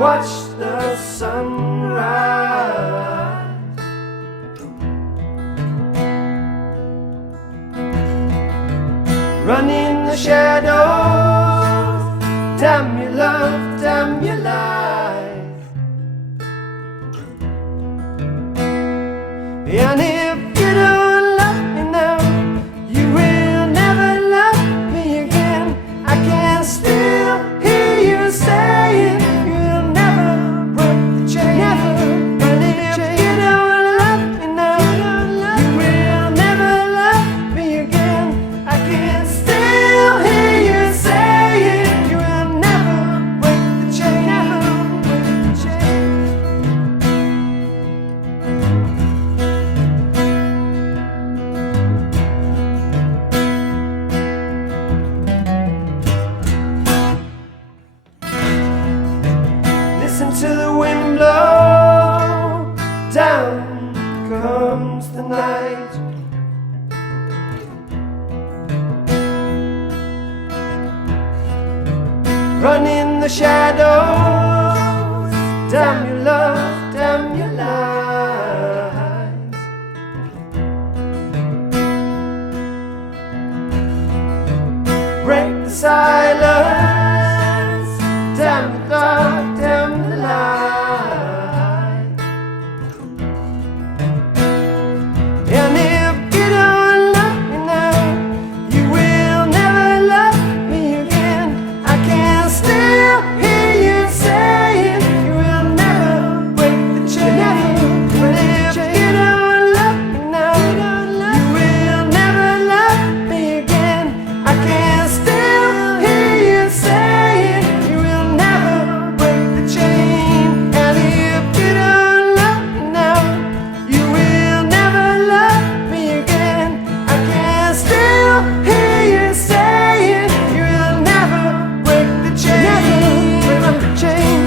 watch the sunrise. Run in the shadows, damn your love, damn your life. And if you don't love me now, you will never love me again. I can still hear you saying you'll never break the chain. Never. And if you don't love me now, you will never love me again. I can still hear you saying you will never break the chain. Never break the chain. Listen to the wind blow, down comes the night. Run in the shadows, damn your love, damn your lies. Break the silence, damn the dark, damn the light. And if you don't love me now, you will never love me again. I can still hear you saying you will never break the chain. But if you don't love me now, you will never love me again. I can still hear you saying you will never break the chain. And if you don't love me now, you will never love me again. I can still hear you saying you will never break the chain. Break the chain.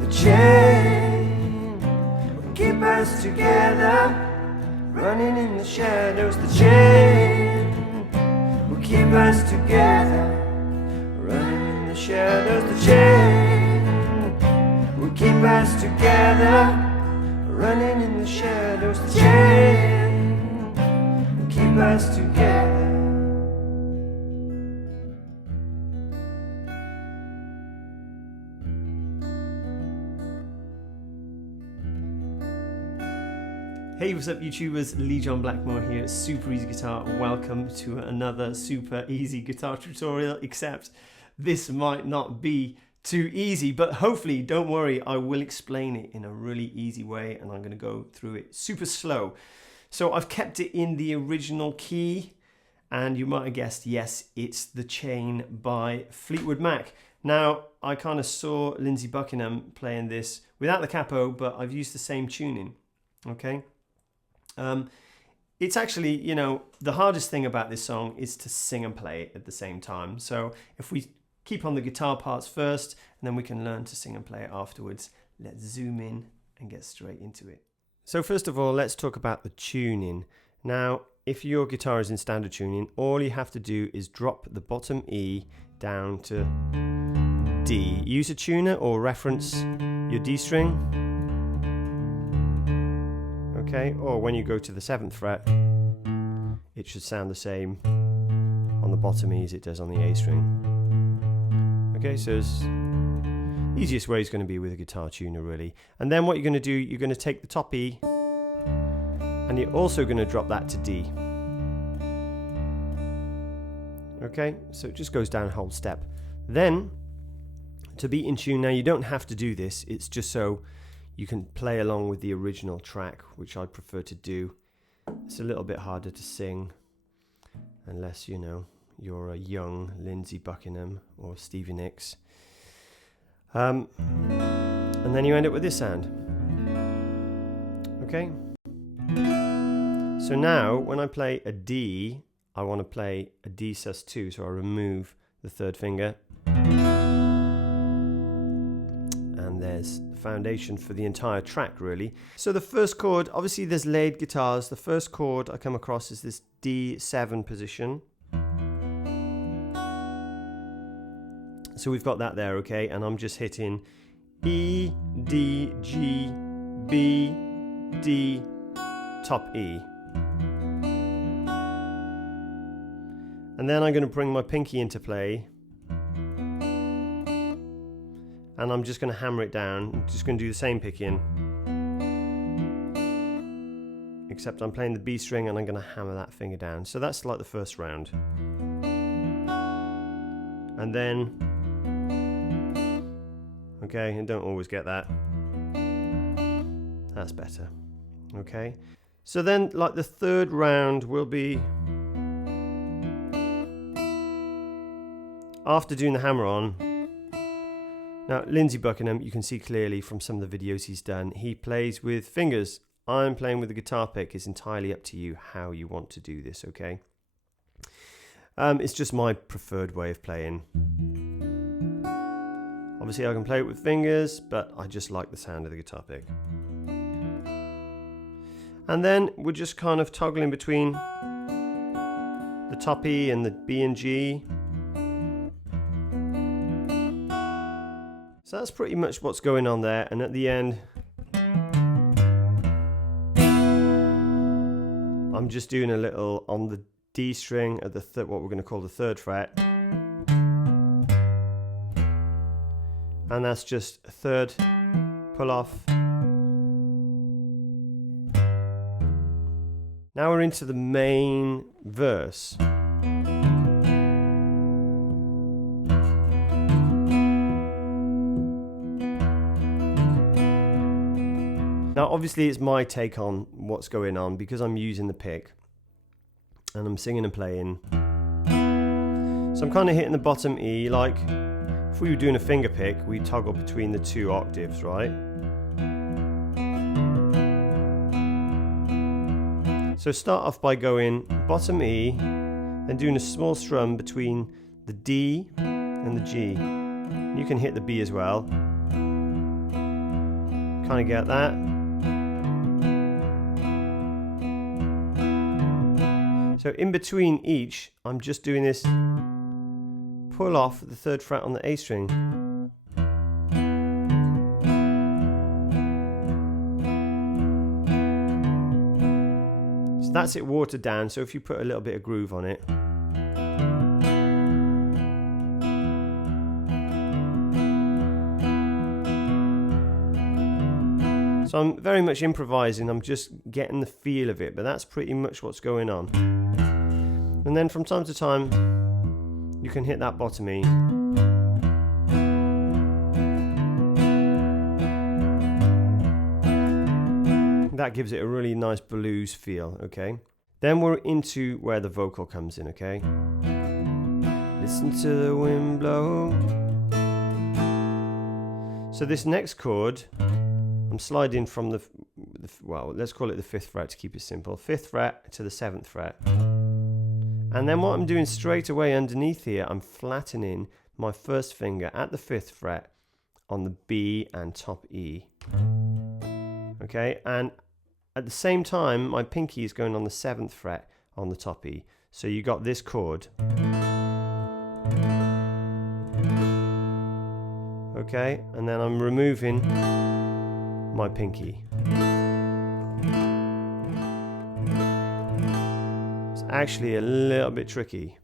The chain will keep us together, running in the shadows. The chain will keep us together, running in the shadows. The chain will keep us together, running in the shadows. The chain will keep us together. Hey, what's up YouTubers, Lee John Blackmore here, Super Easy Guitar. Welcome to another super easy guitar tutorial, except this might not be too easy, but hopefully, don't worry, I will explain it in a really easy way and I'm going to go through it super slow. So I've kept it in the original key, and you might have guessed, yes, it's The Chain by Fleetwood Mac. Now, I kind of saw Lindsey Buckingham playing this without the capo, but I've used the same tuning, okay? It's actually, you know, the hardest thing about this song is to sing and play it at the same time. So if we keep on the guitar parts first, and then we can learn to sing and play it afterwards. Let's zoom in and get straight into it. So first of all, let's talk about the tuning. Now, if your guitar is in standard tuning, all you have to do is drop the bottom E down to D. Use a tuner or reference your D string. Okay, or when you go to the 7th fret, it should sound the same on the bottom E as it does on the A string. Okay, so the easiest way is going to be with a guitar tuner, really. And then what you're going to do, you're going to take the top E and you're also going to drop that to D. Okay, so it just goes down a whole step. Then, to be in tune, now you don't have to do this, it's just so you can play along with the original track, which I prefer to do. It's a little bit harder to sing, unless, you know, you're a young Lindsey Buckingham or Stevie Nicks. And then you end up with this sound. Okay? So now, when I play a D, I want to play a D sus2, so I remove the 3rd finger. And there's the foundation for the entire track, really. So the first chord, obviously there's laid guitars. The first chord I come across is this D7 position. So we've got that there, okay? And I'm just hitting E, D, G, B, D, top E. And then I'm going to bring my pinky into play. And I'm just going to hammer it down. I'm just going to do the same picking. Except I'm playing the B string and I'm going to hammer that finger down. So that's like the first round. And then... Okay, and don't always get that. That's better. Okay. So then, like, the 3rd round will be... After doing the hammer on... Now, Lindsey Buckingham, you can see clearly from some of the videos he's done, he plays with fingers. I'm playing with the guitar pick. It's entirely up to you how you want to do this, okay? It's just my preferred way of playing. Obviously, I can play it with fingers, but I just like the sound of the guitar pick. And then we're just kind of toggling between the top E and the B and G. So that's pretty much what's going on there. And at the end, I'm just doing a little on the D string at the what we're going to call the 3rd fret. And that's just a 3rd pull off. Now we're into the main verse. Now obviously it's my take on what's going on because I'm using the pick and I'm singing and playing. So I'm kind of hitting the bottom E like if we were doing a finger pick, we toggle between the 2 octaves, right? So start off by going bottom E, then doing a small strum between the D and the G. You can hit the B as well. Kind of get that. So in between each, I'm just doing this pull off the 3rd fret on the A string. So that's it watered down, so if you put a little bit of groove on it. So I'm very much improvising, I'm just getting the feel of it, but that's pretty much what's going on. And then from time to time, you can hit that bottom E. That gives it a really nice blues feel, okay? Then we're into where the vocal comes in, okay? Listen to the wind blow. So this next chord, I'm sliding from the well, let's call it the 5th fret to keep it simple. 5th fret to the 7th fret. And then what I'm doing straight away underneath here, I'm flattening my 1st finger at the 5th fret on the B and top E. Okay, and at the same time, my pinky is going on the 7th fret on the top E. So you got this chord. Okay, and then I'm removing my pinky. It's actually a little bit tricky.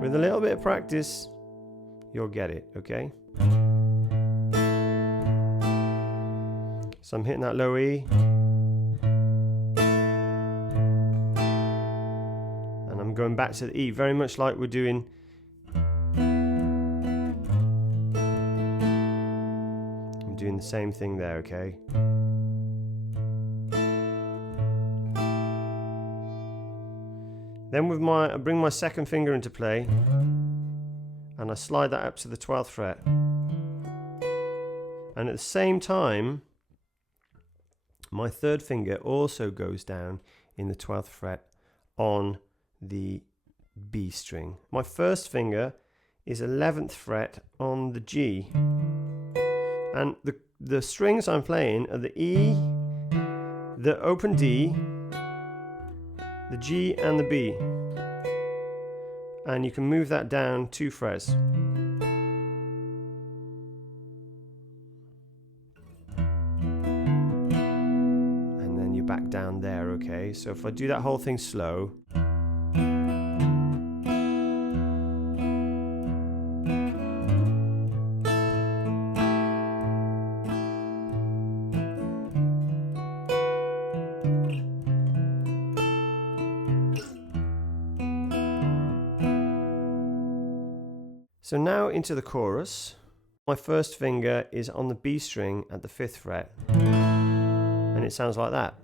With a little bit of practice, you'll get it, okay? So I'm hitting that low E. And I'm going back to the E, very much like we're doing. I'm doing the same thing there, okay? Then with I bring my second finger into play and I slide that up to the 12th fret. And at the same time, my third finger also goes down in the 12th fret on the B string. My first finger is 11th fret on the G. And the strings I'm playing are the E, the open D, the G and the B, and you can move that down 2 frets. And then you're back down there, okay? So if I do that whole thing slow. So now into the chorus. My first finger is on the B string at the 5th fret. And it sounds like that.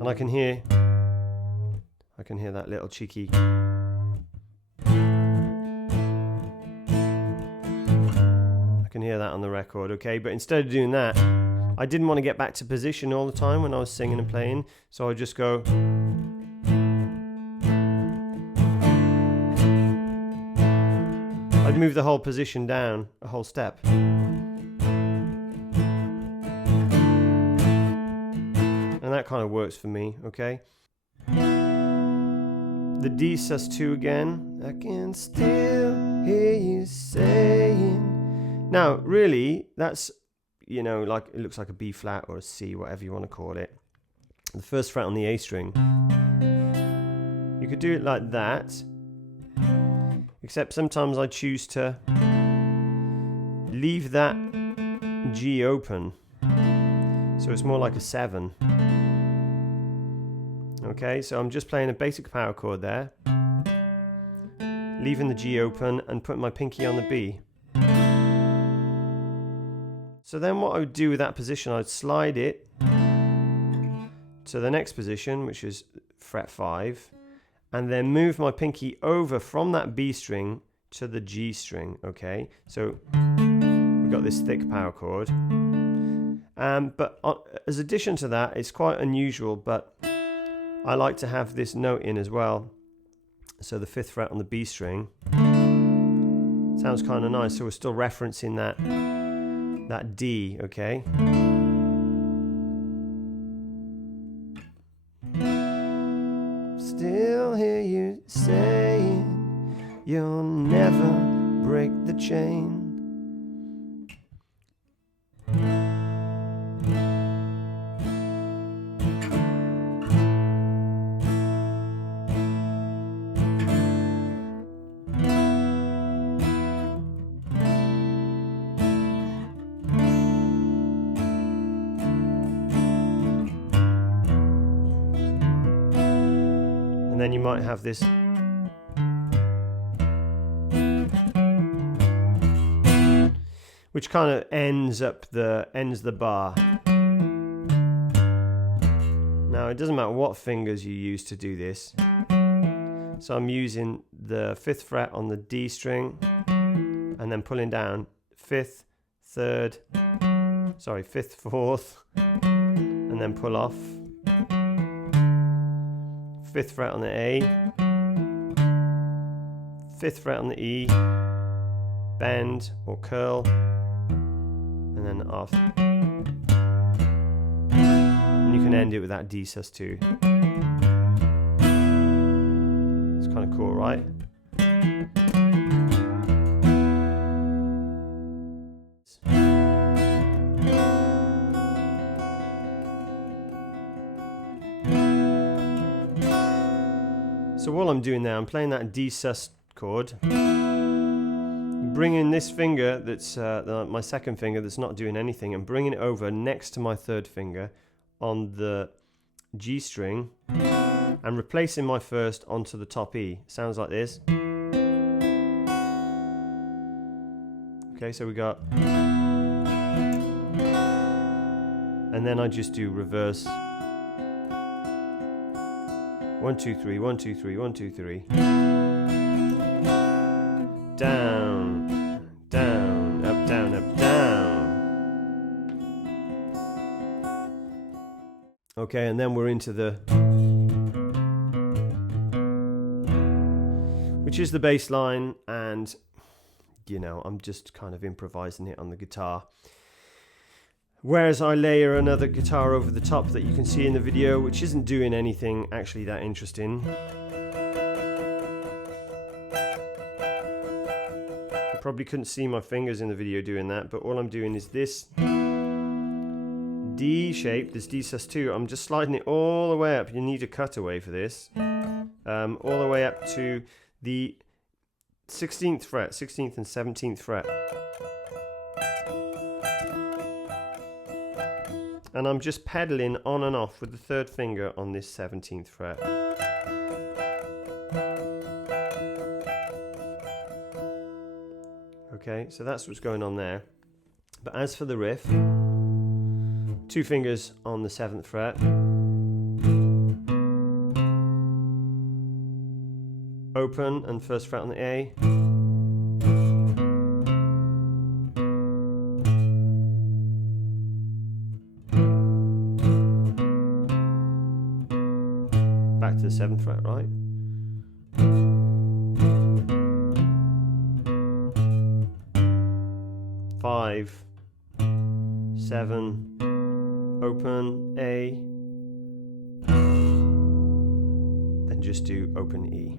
And I can hear that little cheeky. I can hear that on the record, okay? But instead of doing that, I didn't want to get back to position all the time when I was singing and playing. So I just go. I'd move the whole position down a whole step. And that kind of works for me, okay? The D sus2 again. I can still hear you saying. Now, really, that's, you know, like it looks like a B flat or a C, whatever you want to call it. The first fret on the A string. You could do it like that. Except sometimes I choose to leave that G open. So it's more like a 7. Okay, so I'm just playing a basic power chord there. Leaving the G open and putting my pinky on the B. So then what I would do with that position, I'd slide it to the next position, which is fret 5. And then move my pinky over from that B string to the G string, okay? So we've got this thick power chord. But as addition to that, it's quite unusual, but I like to have this note in as well. So the 5th fret on the B string. Sounds kind of nice, so we're still referencing that D, okay? Still hear you saying you'll never break the chain. And then you might have this which kind of ends the bar. Now it doesn't matter what fingers you use to do this. So I'm using the 5th fret on the D string and then pulling down 5th, 3rd, 5th, 4th, and then pull off. 5th fret on the A, 5th fret on the E, bend or curl, and then after. And you can end it with that D sus2. It's kind of cool, right? So while I'm doing that, I'm playing that D sus chord, bringing this finger that's my second finger that's not doing anything, and bringing it over next to my third finger on the G string, and replacing my first onto the top E. Sounds like this. Okay, so we got, and then I just do reverse. 1 2 3 1 2 3 1 2 3. Down, down, up, down, up, down. Okay, and then we're into the, which is the bass line, and you know, I'm just kind of improvising it on the guitar. Whereas I layer another guitar over the top that you can see in the video, which isn't doing anything actually that interesting. You probably couldn't see my fingers in the video doing that, but all I'm doing is this D shape, this D sus2, I'm just sliding it all the way up. You need a cutaway for this. All the way up to the 16th fret, 16th and 17th fret. And I'm just pedaling on and off with the third finger on this 17th fret. Okay, so that's what's going on there. But as for the riff, 2 fingers on the 7th fret, open and first fret on the A, back to the 7th fret, right? Five, 7, open A, then just do open E.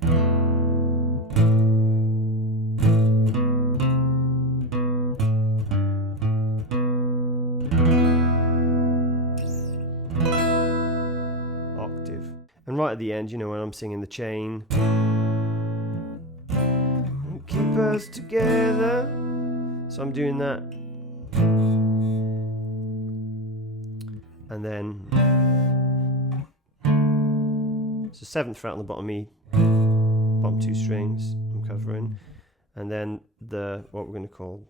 Octave. And right at the end, you know, when I'm singing the chain, keep us together. So I'm doing that. And then, so 7th fret on the bottom E, bottom 2 strings I'm covering. And then the, what we're going to call,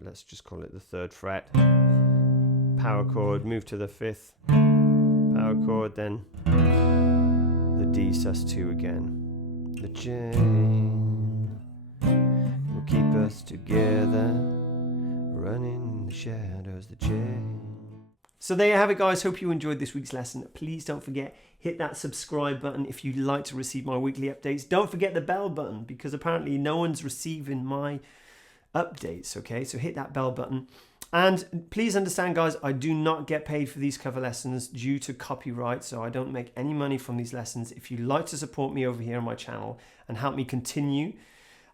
let's just call it the 3rd fret. Power chord, move to the 5th. Power chord, then the D sus2 again. The chain will keep us together, running in the shadows, the chain. So there you have it, guys. Hope you enjoyed this week's lesson. Please don't forget, hit that subscribe button if you'd like to receive my weekly updates. Don't forget the bell button, because apparently no one's receiving my updates, okay? So hit that bell button. And please understand, guys, I do not get paid for these cover lessons due to copyright, so I don't make any money from these lessons. If you'd like to support me over here on my channel and help me continue,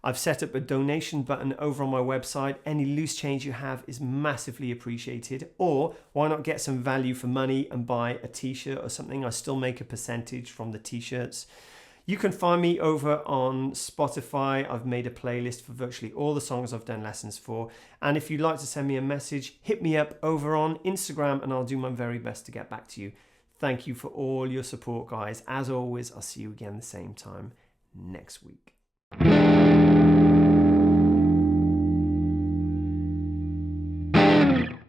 I've set up a donation button over on my website. Any loose change you have is massively appreciated. Or why not get some value for money and buy a t-shirt or something? I still make a percentage from the t-shirts. You can find me over on Spotify. I've made a playlist for virtually all the songs I've done lessons for. And if you'd like to send me a message, hit me up over on Instagram and I'll do my very best to get back to you. Thank you for all your support, guys. As always, I'll see you again the same time next week.